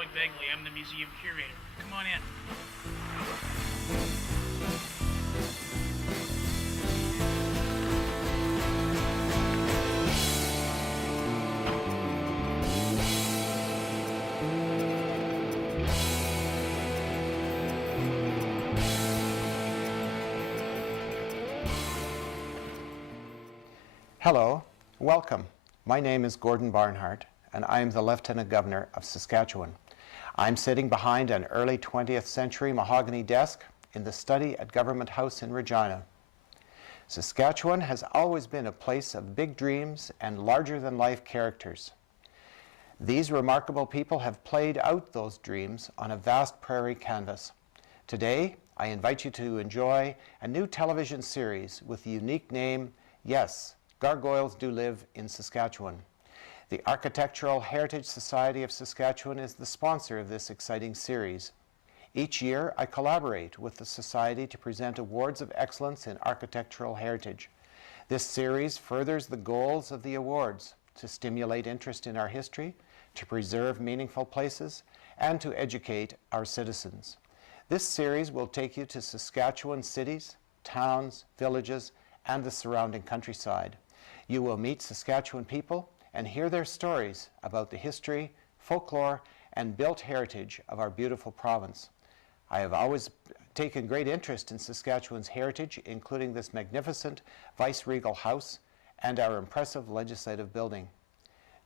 Lloyd Begley. I'm the museum curator. Come on in. Hello, welcome. My name is Gordon Barnhart, and I am the Lieutenant Governor of Saskatchewan. I'm sitting behind an early 20th century mahogany desk in the study at Government House in Regina. Saskatchewan has always been a place of big dreams and larger-than-life characters. These remarkable people have played out those dreams on a vast prairie canvas. Today, I invite you to enjoy a new television series with the unique name, Yes, Gargoyles Do Live in Saskatchewan. The Architectural Heritage Society of Saskatchewan is the sponsor of this exciting series. Each year, I collaborate with the Society to present awards of excellence in architectural heritage. This series furthers the goals of the awards to stimulate interest in our history, to preserve meaningful places, and to educate our citizens. This series will take you to Saskatchewan cities, towns, villages, and the surrounding countryside. You will meet Saskatchewan people and hear their stories about the history, folklore, and built heritage of our beautiful province. I have always taken great interest in Saskatchewan's heritage, including this magnificent vice-regal house and our impressive legislative building.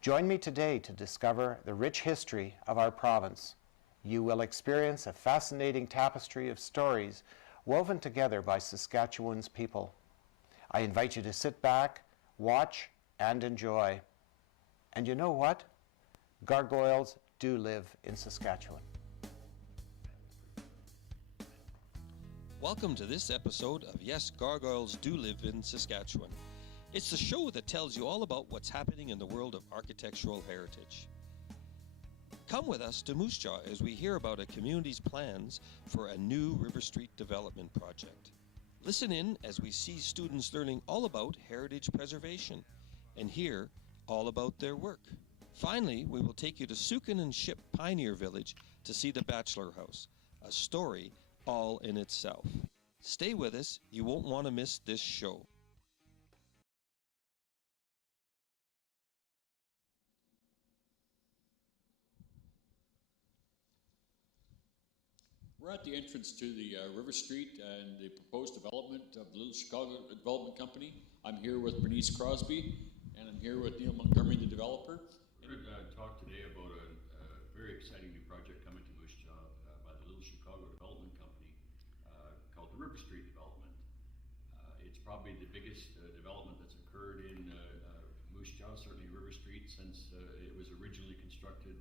Join me today to discover the rich history of our province. You will experience a fascinating tapestry of stories woven together by Saskatchewan's people. I invite you to sit back, watch, and enjoy. And you know what? Gargoyles do live in Saskatchewan. Welcome to this episode of Yes, Gargoyles Do Live in Saskatchewan. It's the show that tells you all about what's happening in the world of architectural heritage. Come with us to Moose Jaw as we hear about a community's plans for a new River Street development project. Listen in as we see students learning all about heritage preservation and hear all about their work. Finally, we will take you to Sukin and Ship Pioneer Village to see the Bachelor House, a story all in itself. Stay with us, you won't want to miss this show. We're at the entrance to the River Street and the proposed development of the Little Chicago Development Company. I'm here with Bernice Crosby, and I'm here with Neil Montgomery, the developer. We're going to talk today about a very exciting new project coming to Moose Jaw by the Little Chicago Development Company called the River Street Development. It's probably the biggest development that's occurred in Moose Jaw, certainly River Street, since it was originally constructed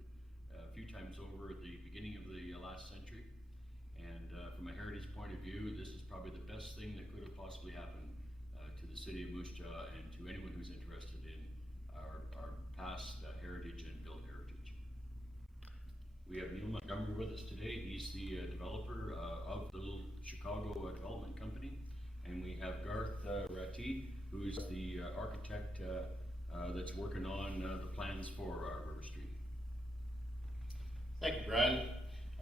a few times over at the beginning of the last century. And from a heritage point of view, this is probably the best thing that could have possibly happened to the city of Moose Jaw and to anyone who's interested in our past heritage and built heritage. We have Neil Montgomery with us today. He's the developer of the Little Chicago Development Company. And we have Garth Ratty, who's the architect that's working on the plans for River Street. Thank you, Brian.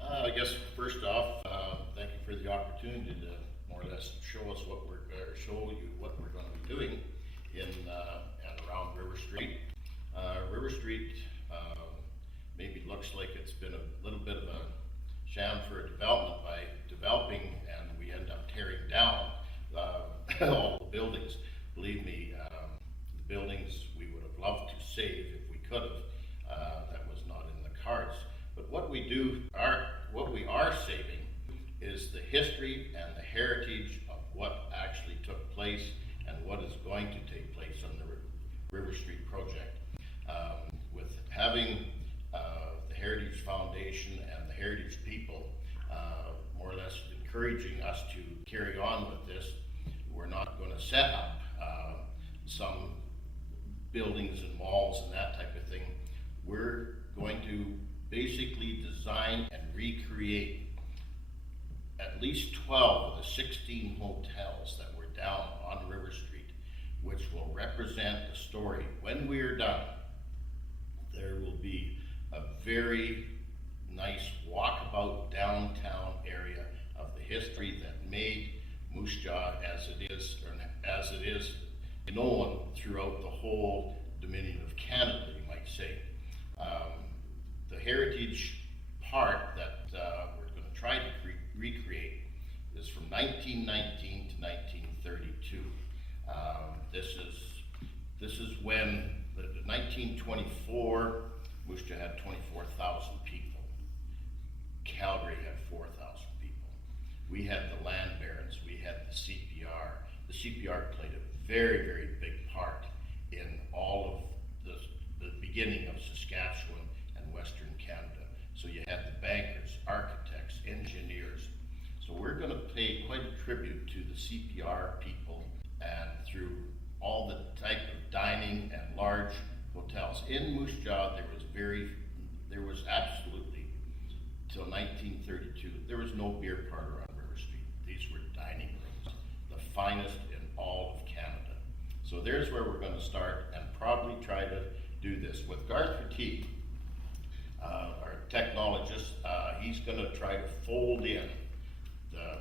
I guess first off, thank you for the opportunity to more or less show you what we're going to be doing in and around River Street. River Street maybe looks like it's been a little bit of a sham for a development by developing, and we end up tearing down all the buildings. Believe me, the buildings we would have loved to save if we could have. That was not in the cards. But what we are saving is the history and the heritage of what actually took place and what is going to take place on the River Street project. With having the Heritage Foundation and the Heritage people more or less encouraging us to carry on with this, we're not going to set up some buildings and malls and that type of thing. We're going to basically design and recreate at least 12 of the 16 hotels that were down on River Street, which will represent the story. When we are done, there will be a very nice walkabout downtown area of the history that made Moose Jaw as it is known throughout the whole Dominion of Canada, you might say. The heritage part that we're going to try to recreate is from 1919 to 1932. This is when the 1924 Moose Jaw had 24,000 people. Calgary had 4,000 people. We had the land barons. We had the CPR. The CPR played a very, very big part in all of the beginning of Saskatchewan and Western Canada. So you had the bankers, architects, engineers. So we're going to pay quite a tribute to the CPR people, and through all the type of dining and large hotels. In Moose Jaw, there was absolutely, till 1932, there was no beer parlor on River Street. These were dining rooms, the finest in all of Canada. So there's where we're going to start, and probably try to do this. With Garth Fatigue, our technologist, he's going to try to fold in the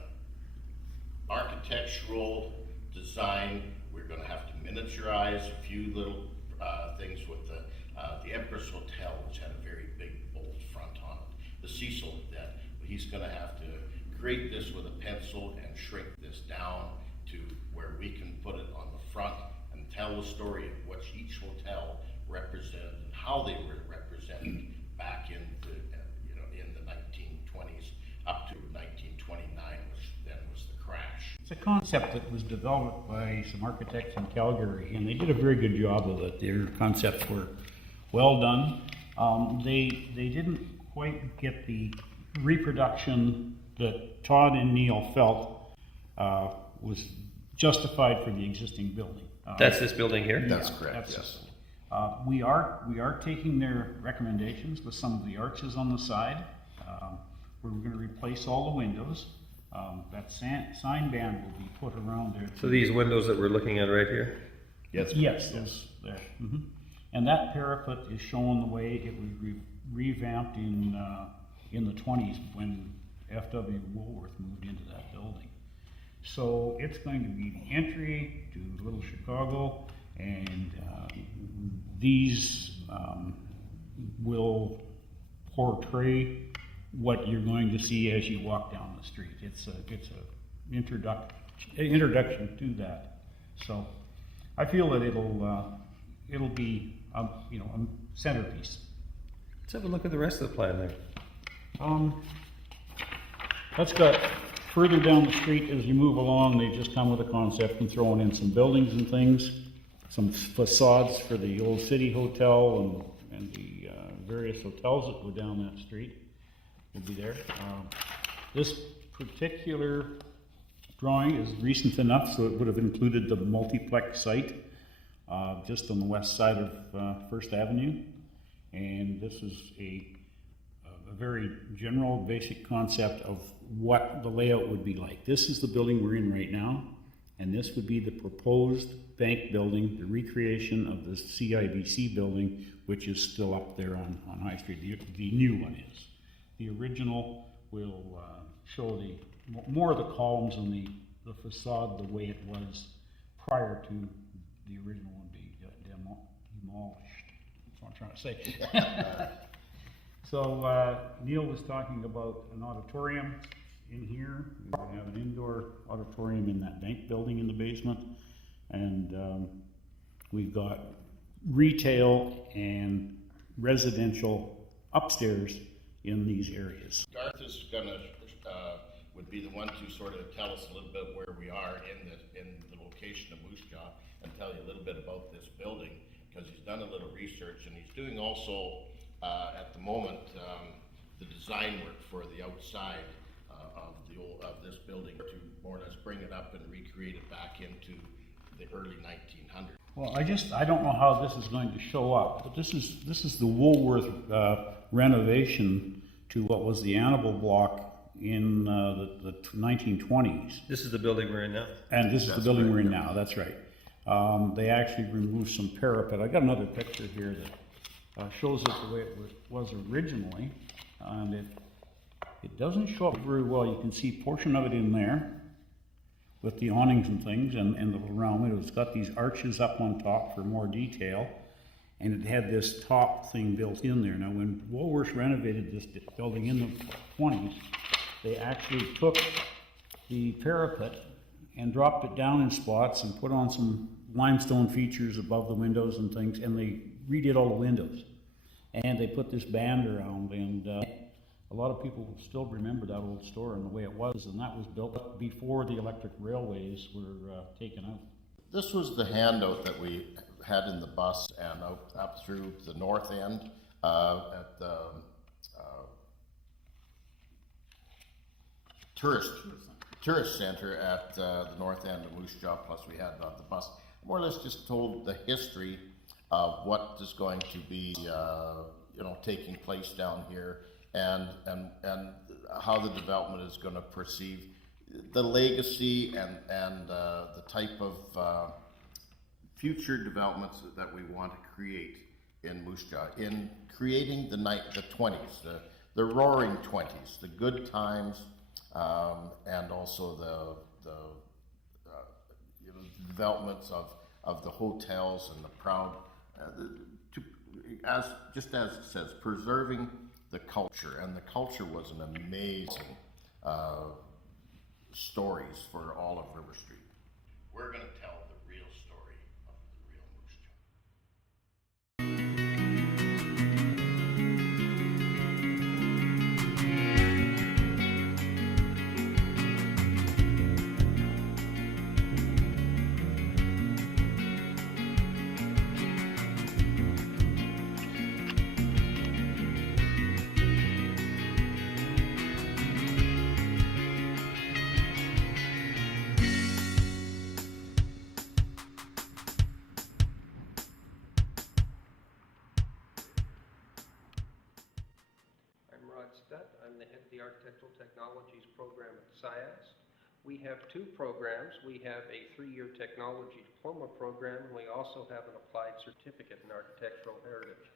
architectural design. We're going to have to miniaturize a few little things with the Empress Hotel, which had a very big bold front on it. The Cecil, that he's going to have to create this with a pencil and shrink this down to where we can put it on the front and tell the story of what each hotel represented and how they were represented back in the 1920s up to 1929, which then was the crash. It's a concept that was developed by some architects in Calgary, and they did a very good job of it. Their concepts were well done. They didn't quite get the reproduction that Todd and Neil felt was justified for the existing building. That's this building here? That's correct, yes. We are taking their recommendations with some of the arches on the side. We're going to replace all the windows. That sign band will be put around there. So these windows that we're looking at right here? Yes, those there. And that parapet is showing the way it was revamped in the 20s when F.W. Woolworth moved into that building. So it's going to be the entry to Little Chicago, and these will portray what you're going to see as you walk down the street. It's a introduction to that. So I feel that it'll be a centerpiece. Let's have a look at the rest of the plan there. Let's go further down the street as you move along. They just come with a concept and throwing in some buildings and things, some facades for the old city hotel and the various hotels that go down that street will be there. This particular drawing is recent enough, so it would have included the multiplex site just on the west side of First Avenue. And this is a very general, basic concept of what the layout would be like. This is the building we're in right now, and this would be the proposed bank building, the recreation of the CIBC building, which is still up there on High Street. The new one is. The original will show more of the columns and the facade the way it was prior to the original one being demolished. That's what I'm trying to say. So Neil was talking about an auditorium in here. We're going to have an indoor auditorium in that bank building in the basement. And we've got retail and residential upstairs in these areas. Garth is would be the one to sort of tell us a little bit where we are in the location of Moose Jaw, and tell you a little bit about this building, because he's done a little research, and he's doing also at the moment the design work for the outside of this building to more or less bring it up and recreate it back into the early 1900s. Well, I don't know how this is going to show up, but this is the Woolworth renovation to what was the Annabelle block in the 1920s. This is the building we're in now? And this is the building we're in now, that's right. They actually removed some parapet. I got another picture here that shows it the way it was originally. And it doesn't show up very well. You can see a portion of it in there with the awnings and things and the little round windows. It's got these arches up on top for more detail, and it had this top thing built in there. Now, when Woolworths renovated this building in the 20s, they actually took the parapet and dropped it down in spots and put on some limestone features above the windows and things, and they redid all the windows. And they put this band around, and a lot of people still remember that old store and the way it was, and that was built before the electric railways were taken out. This was the handout that we had in the bus and up through the north end at the tourist center at the north end of Moose Jaw. Plus we had the bus more or less just told the history of what is going to be taking place down here, and how the development is going to perceive the legacy and the type of future developments that we want to create in Moose Jaw, in creating the 20s, the roaring 20s, the good times, and also the developments of the hotels and the proud, as it says, preserving the culture. And the culture was an amazing stories for all of River Street. We're going to tell the real story of the real Moose Jaw. I'm the head of the Architectural Technologies program at SIAS. We have two programs. We have a 3-year technology diploma program, and we also have an applied certificate in architectural heritage.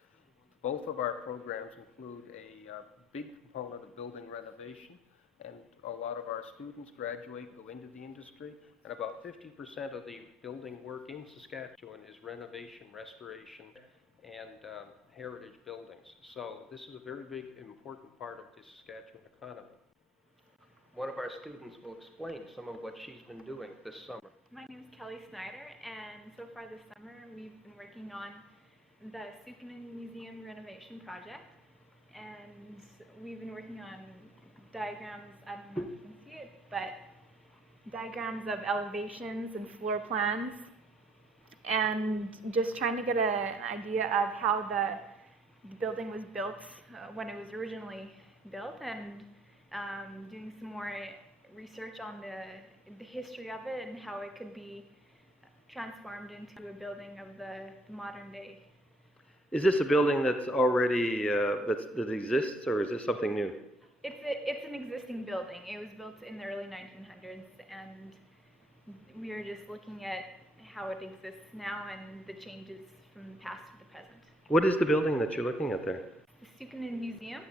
Both of our programs include a big component of building renovation, and a lot of our students graduate, go into the industry, and about 50% of the building work in Saskatchewan is renovation, restoration, and heritage buildings. So this is a very big, important part of the Saskatchewan economy. One of our students will explain some of what she's been doing this summer. My name is Kelly Snyder, and so far this summer we've been working on the Sukunin Museum renovation project, and we've been working on diagrams, I don't know if you can see it, but diagrams of elevations and floor plans, and just trying to get an idea of how the building was built when it was originally built, and doing some more research on the history of it and how it could be transformed into a building of the modern day. Is this a building that's already that exists, or is this something new? It's an existing building. It was built in the early 1900s, and we are just looking at how it exists now and the changes from the past to the present. What is the building that you're looking at there? The Sukunin Museum,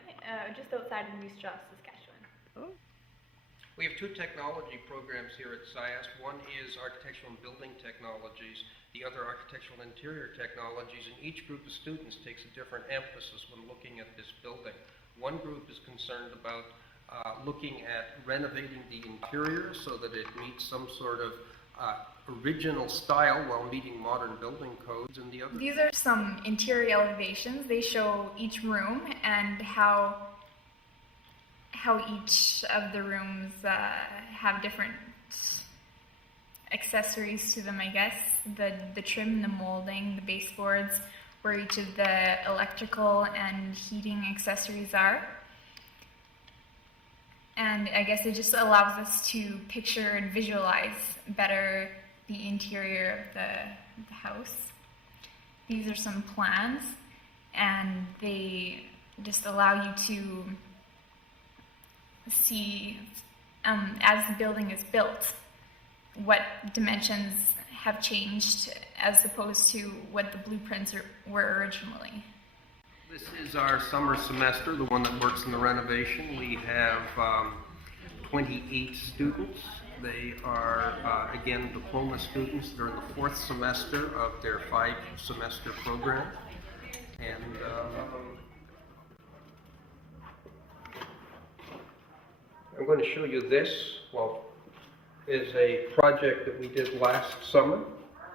just outside of Moose Jaw, Saskatchewan. Oh. We have two technology programs here at SIAS. One is Architectural and Building Technologies, the other Architectural and Interior Technologies, and each group of students takes a different emphasis when looking at this building. One group is concerned about looking at renovating the interior so that it meets some sort of original style while meeting modern building codes, and the other. These are some interior elevations. They show each room and how each of the rooms have different accessories to them, I guess. The trim, the molding, the baseboards, where each of the electrical and heating accessories are. And I guess it just allows us to picture and visualize better the interior of the house. These are some plans, and they just allow you to see, as the building is built, what dimensions have changed as opposed to what the blueprints were originally. This is our summer semester, the one that works in the renovation. We have 28 students. They are, again, diploma students. They're in the 4th semester of their 5-semester program. And I'm going to show you this. Well, is a project that we did last summer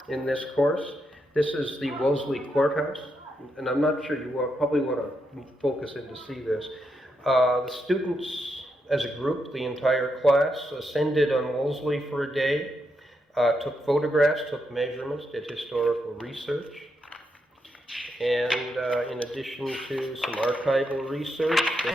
in this course. This is the Wolseley Courthouse, and I'm not sure you probably want to focus in to see this. The students, as a group, the entire class, ascended on Wolseley for a day, took photographs, took measurements, did historical research, and in addition to some archival research, they